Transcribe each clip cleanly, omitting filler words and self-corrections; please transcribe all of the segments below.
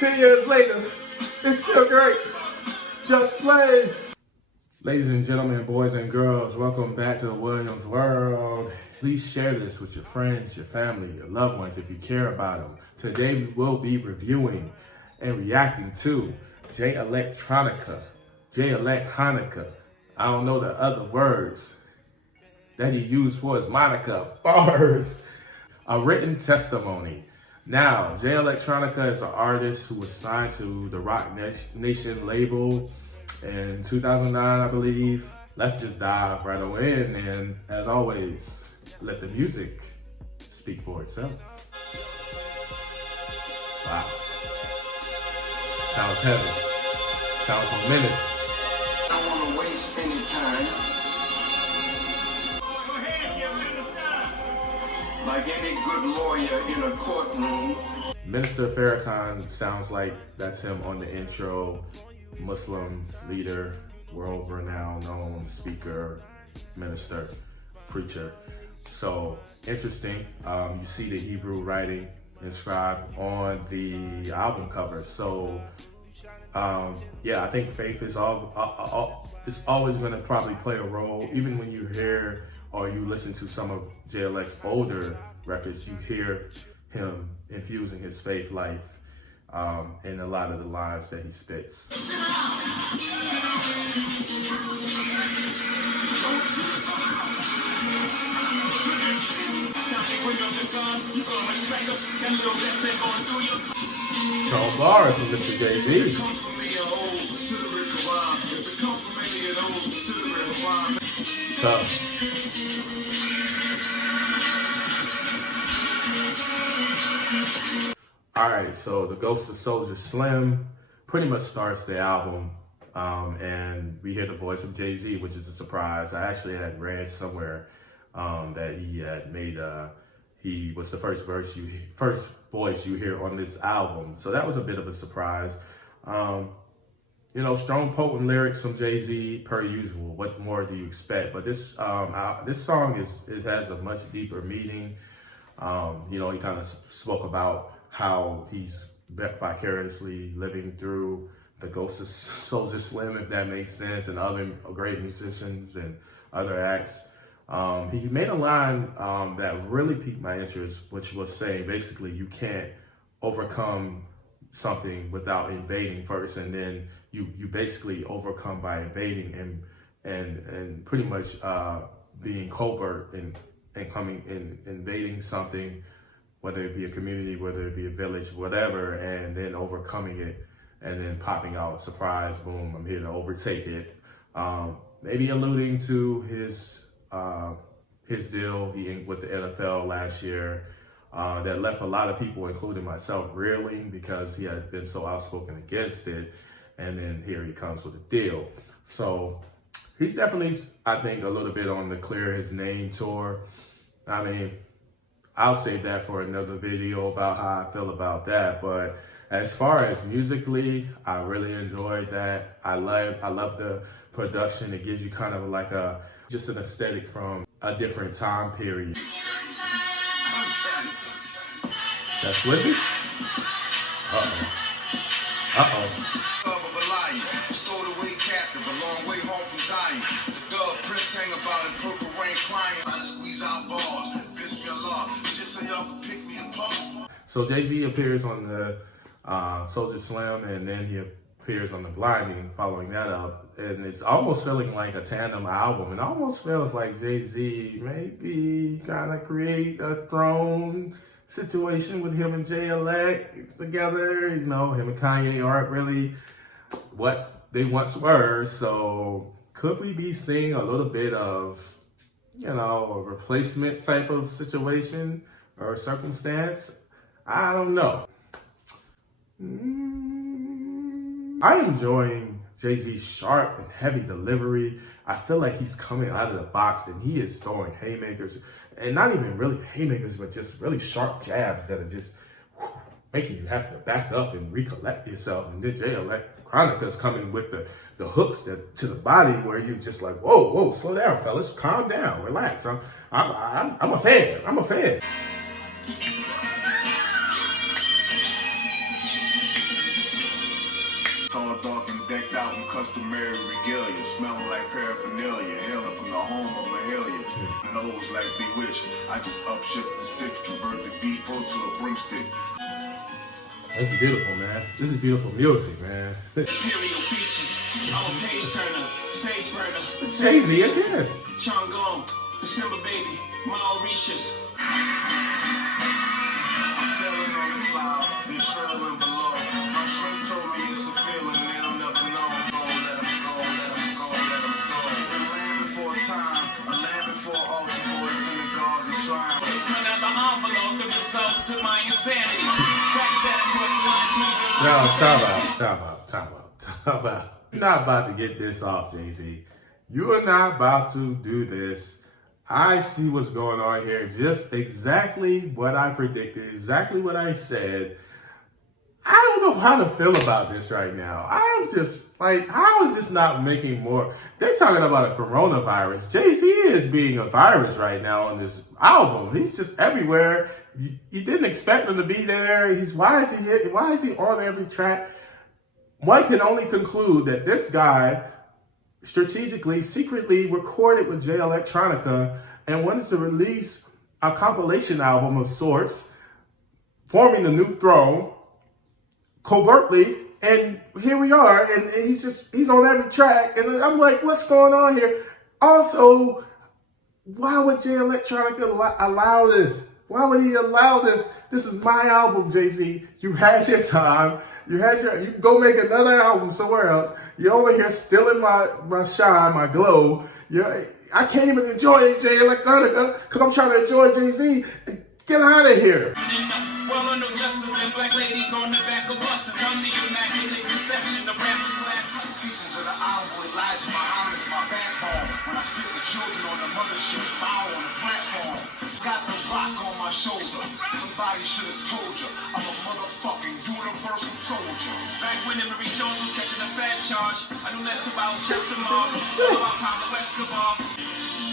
10 years later, it's still great. Just plays. Ladies and gentlemen, boys and girls, welcome back to the Williams World. Please share this with your friends, your family, your loved ones if you care about them. Today we will be reviewing and reacting to Jayelectronica. I don't know the other words that he used for his moniker. Bars. A Written Testimony. Now, Jayelectronica is an artist who was signed to the Rock Nation label in 2009, I believe. Let's just dive right on in, and as always, let the music speak for itself. Wow. Sounds heavy. Sounds momentous. I don't want to waste any time. Like any good lawyer in a courtroom. Minister Farrakhan sounds like that's him on the intro. Muslim leader, world-renowned, known speaker, minister, preacher. So interesting. You see the Hebrew writing inscribed on the album cover. So yeah, I think faith is it's always going to probably play a role. Even when you hear or you listen to some of Jayelec's older records, you hear him infusing his faith life in a lot of the lines that he spits. Strong bars from Mr. jayz. Tough. Alright, so The Ghost of Soulja Slim pretty much starts the album, and we hear the voice of Jay-Z, which is a surprise. I actually had read somewhere that he had made, he was the first voice you hear on this album. So that was a bit of a surprise. You know, strong, potent lyrics from Jay-Z per usual. What more do you expect? But this song has a much deeper meaning. You know, he kind of spoke about how he's vicariously living through the Ghost of Soulja Slim, if that makes sense, and other great musicians and other acts. He made a line that really piqued my interest, which was saying basically you can't overcome something without invading first, and then you basically overcome by invading and pretty much being covert and invading something, whether it be a community, whether it be a village, whatever, and then overcoming it and then popping out, surprise, boom, I'm here to overtake it. Maybe alluding to his deal he inked with the NFL last year that left a lot of people, including myself, reeling because he had been so outspoken against it. And then here he comes with a deal. So he's definitely, I think, a little bit on the clear his name tour. I mean, I'll save that for another video about how I feel about that. But as far as musically, I really enjoyed that. I love the production. It gives you kind of like just an aesthetic from a different time period. That's with it? Uh-oh. So Jay-Z appears on the Soulja Slim, and then he appears on the Blinding following that up. And it's almost feeling like a tandem album. It almost feels like Jay-Z maybe kind of create a throne situation with him and Jayelec together. You know, him and Kanye aren't really what they once were. So could we be seeing a little bit of, you know, a replacement type of situation or circumstance? I don't know. I'm enjoying Jay-Z's sharp and heavy delivery. I feel like he's coming out of the box and he is throwing haymakers, and not even really haymakers, but just really sharp jabs that are just making you have to back up and recollect yourself. And then Electronica is coming with the hooks to the body where you just like, whoa, slow down, fellas, calm down, relax. I'm a fan. I'm a fan. customary regalia, smelling like paraphernalia, hailing from the home of Mahalia. Nose like Bewitched. I just upshift the 6, convert the V4 to a broomstick. This is beautiful, man. This is beautiful music, man. Imperial features. I'm a page turner, sage burner. Jay-Z again. Chongong, December baby, Mauritius. I'm sailing on the cloud, they're trailing below. My shrink told me it's a feeling they'll never know. Go, let them go, let them go, let them go. A land before time, a land before altar boys in the guards and shrine. Turn out the envelope, the results of my insanity. Backset across the line to No, time out. You're not about to get this off, Jay-Z. You are not about to do this. I see what's going on here. Just exactly what I predicted, exactly what I said. I don't know how to feel about this right now. I'm just like, how is this not making more? They're talking about a coronavirus. Jay-Z is being a virus right now on this album. He's just everywhere. You didn't expect him to be there. Why is he on every track? One can only conclude that this guy strategically, secretly recorded with Jayelectronica and wanted to release a compilation album of sorts, forming the new throne, covertly, and here we are, and he's on every track, and I'm like, what's going on here? Also, why would Jayelectronica allow this? Why would he allow this? This is my album, Jay-Z. You had your time. You can go make another album somewhere else. You're over here stealing my shine, my glow. I can't even enjoy Jayelectronica because I'm trying to enjoy Jay-Z. Get out of here. well, no justice and black ladies on the back of buses. I'm the immaculate conception of rapper slash. Teachers of the hour, Elijah Muhammad's my backbone. When I spit the children on the mothership, bow on the platform. Got the rock on my shoulder. Somebody should have told you I'm a motherfucking universal soldier. Back when Emery Jones was catching a fat charge, I knew less about Chesimard, more about Pablo Escobar.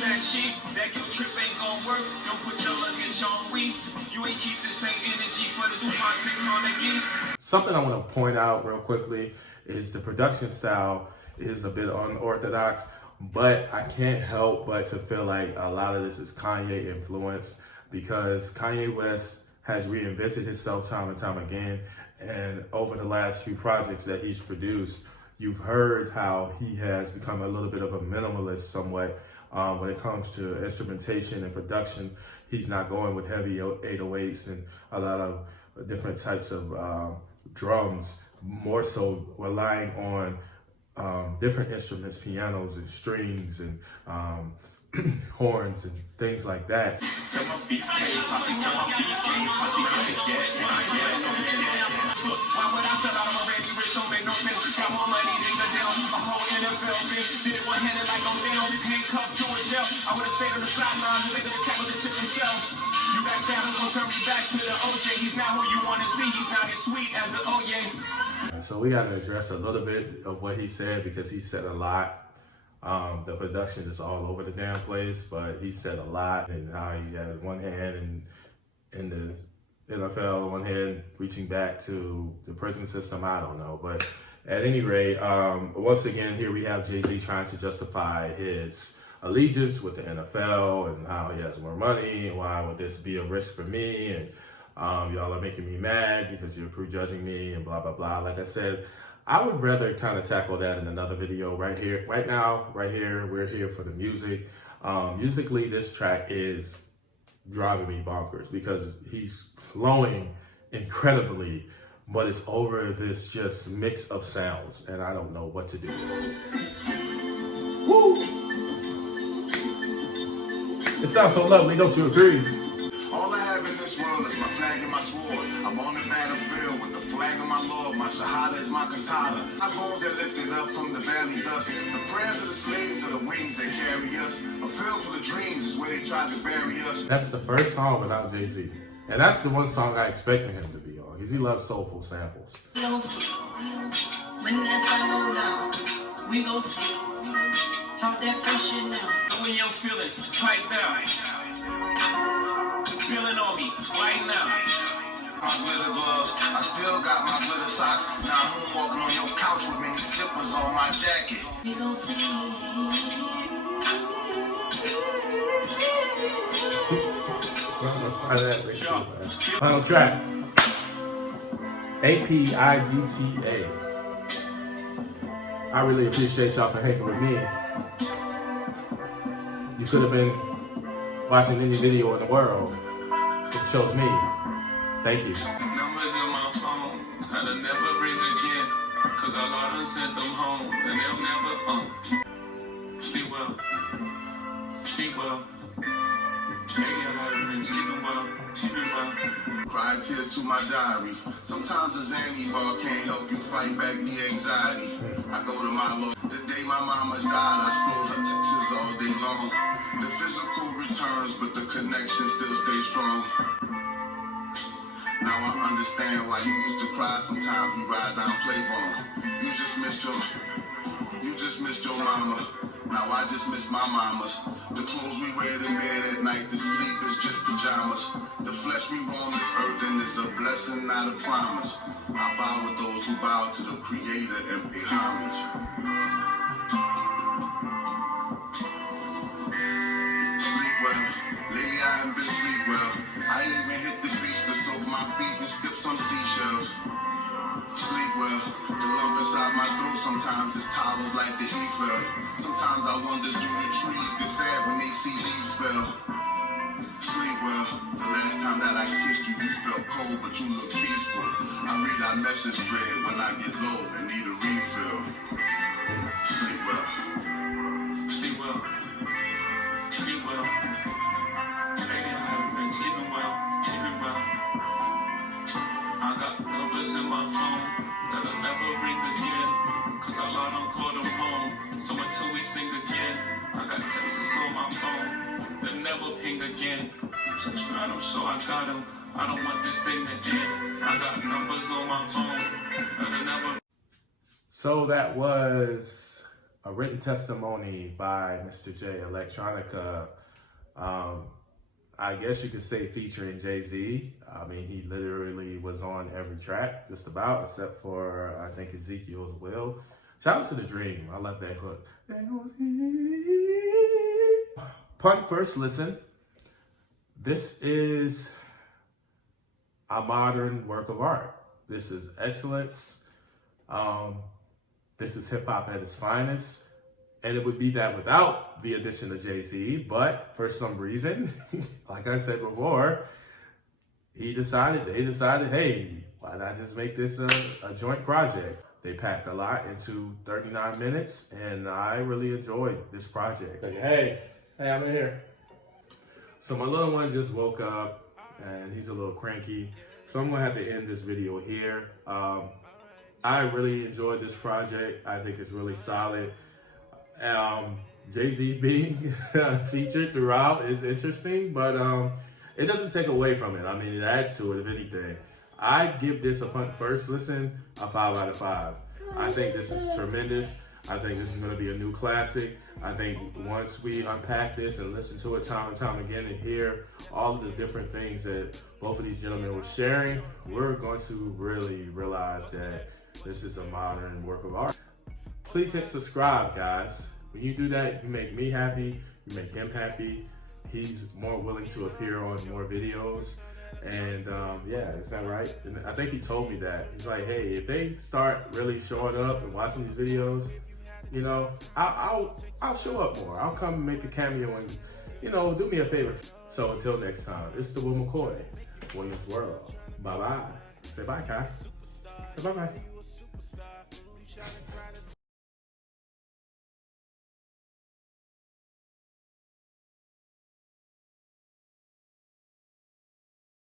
Said she, that guilt trip ain't gon' work. Don't put your luggage on we. You ain't keep the same energy for the DuPont 6 on the geese. Something I want to point out real quickly is the production style is a bit unorthodox, but I can't help but to feel like a lot of this is Kanye influence because Kanye West has reinvented himself time and time again. And over the last few projects that he's produced, you've heard how he has become a little bit of a minimalist somewhat when it comes to instrumentation and production. He's not going with heavy 808s and a lot of different types of drums, more so relying on different instruments, pianos and strings and horns and things like that. Why would I sell out of already rich? Don't make no sense. Got more money than the deal. A whole NFL bitch. Did it one-handed like I'm down. Handcuffed to a jail. I would have stayed on the sideline. They could have tackled the chip themselves. You backstab him, gonna turn me back to the OJ. He's not who you want to see. He's not as sweet as the OJ. So we got to address a little bit of what he said because he said a lot. The production is all over the damn place, but he said a lot and how he had one hand in the NFL, one hand reaching back to the prison system. I don't know, but at any rate, once again, here we have Jay-Z trying to justify his allegiance with the NFL and how he has more money and why would this be a risk for me and y'all are making me mad because you're prejudging me and blah, blah, blah. Like I said, I would rather kind of tackle that in another video right here. Right now, right here, we're here for the music. Musically, this track is driving me bonkers because he's flowing incredibly, but it's over this just mix of sounds and I don't know what to do. Woo! It sounds so lovely, don't you agree? All I have in this world is my flag and my sword. I'm on the battlefield with the flag of my Lord. My shahada is my katana. My bones are lifted up from the valley dust. The prayers of the slaves are the wings that carry us. A field full of dreams is where they tried to bury us. That's the first song without Jay-Z. And that's the one song I expected him to be on because he loves soulful samples. When that sun go down, we gon' see. Talk that fresh shit now. When your feelings right down. Feeling on me right now. My glitter gloves, I still got my glitter socks. Now I'm walking on your couch with many zippers on my jacket. We gon' see. Final track. APIDTA. I really appreciate y'all for hanging with me. You could have been watching any video in the world. It chose me. Thank you. Numbers in my phone, that'll never ring again. Cause I got done sent them home, and they'll never, sleep well, sleep well. Maybe I haven't been sleeping well, sleeping well. Cry tears to my diary. Sometimes a Zanny bar can't help you fight back the anxiety. I go to my Lord. The day my mama died, I scrolled her texts all day long. The physical returns, but the connection still stays strong. Now I understand why you used to cry. Sometimes you ride down play ball. You just missed your mama. Now I just miss my mamas. The clothes we wear in bed at night, the sleep is just pajamas. The flesh we roam this earth and it's a blessing, not a promise. I bow with those who bow to the Creator and pay homage. Sleep well. Lately I haven't been sleep well. I even hit the beach to soak my feet and skip some seashells. Sleep well. The lump inside my throat sometimes is towers like the Eiffel. Sometimes I wonder, do the trees get sad when they see leaves fell? Sleep well. The last time that I kissed you, you felt cold, but you look peaceful. I read our message thread when I get low and need a refill. Sleep well. Sleep well, sleep well. Maybe I haven't been sleeping well, sleeping well. I got numbers in my phone that'll never ring again. Cause I lot on call them home. So until we sing again, I got texts on my phone that never ping again. Subscribe them so I got them. I don't want this thing to end. I got numbers on my phone that'll never. So that was a written testimony by Mr. Jayelectronica. I guess you could say featuring Jay-Z. I mean, he literally was on every track, just about, except for, I think, Ezekiel's Will. Shout out to The Dream. I love that hook. Punt first listen. This is a modern work of art. This is excellence. This is hip-hop at its finest. And it would be that without the addition of Jay-Z, but for some reason, like I said before, they decided, hey, why not just make this a joint project? They packed a lot into 39 minutes, and I really enjoyed this project. Hey, I'm in here. So my little one just woke up, and he's a little cranky, so I'm gonna have to end this video here. I really enjoyed this project. I think it's really solid. Jay-Z being featured throughout is interesting, but it doesn't take away from it. I mean, it adds to it, if anything. I give this a punt first listen, a 5 out of 5. I think this is tremendous. I think this is going to be a new classic. I think once we unpack this and listen to it time and time again and hear all of the different things that both of these gentlemen were sharing, we're going to really realize that this is a modern work of art. Please hit subscribe, guys. When you do that, you make me happy, you make him happy. He's more willing to appear on more videos. And yeah, is that right? And I think he told me that. He's like, hey, if they start really showing up and watching these videos, you know, I'll show up more. I'll come and make a cameo and, you know, do me a favor. So until next time, this is the Will McCoy, Williams World. Bye-bye. Say bye, guys. Say bye-bye.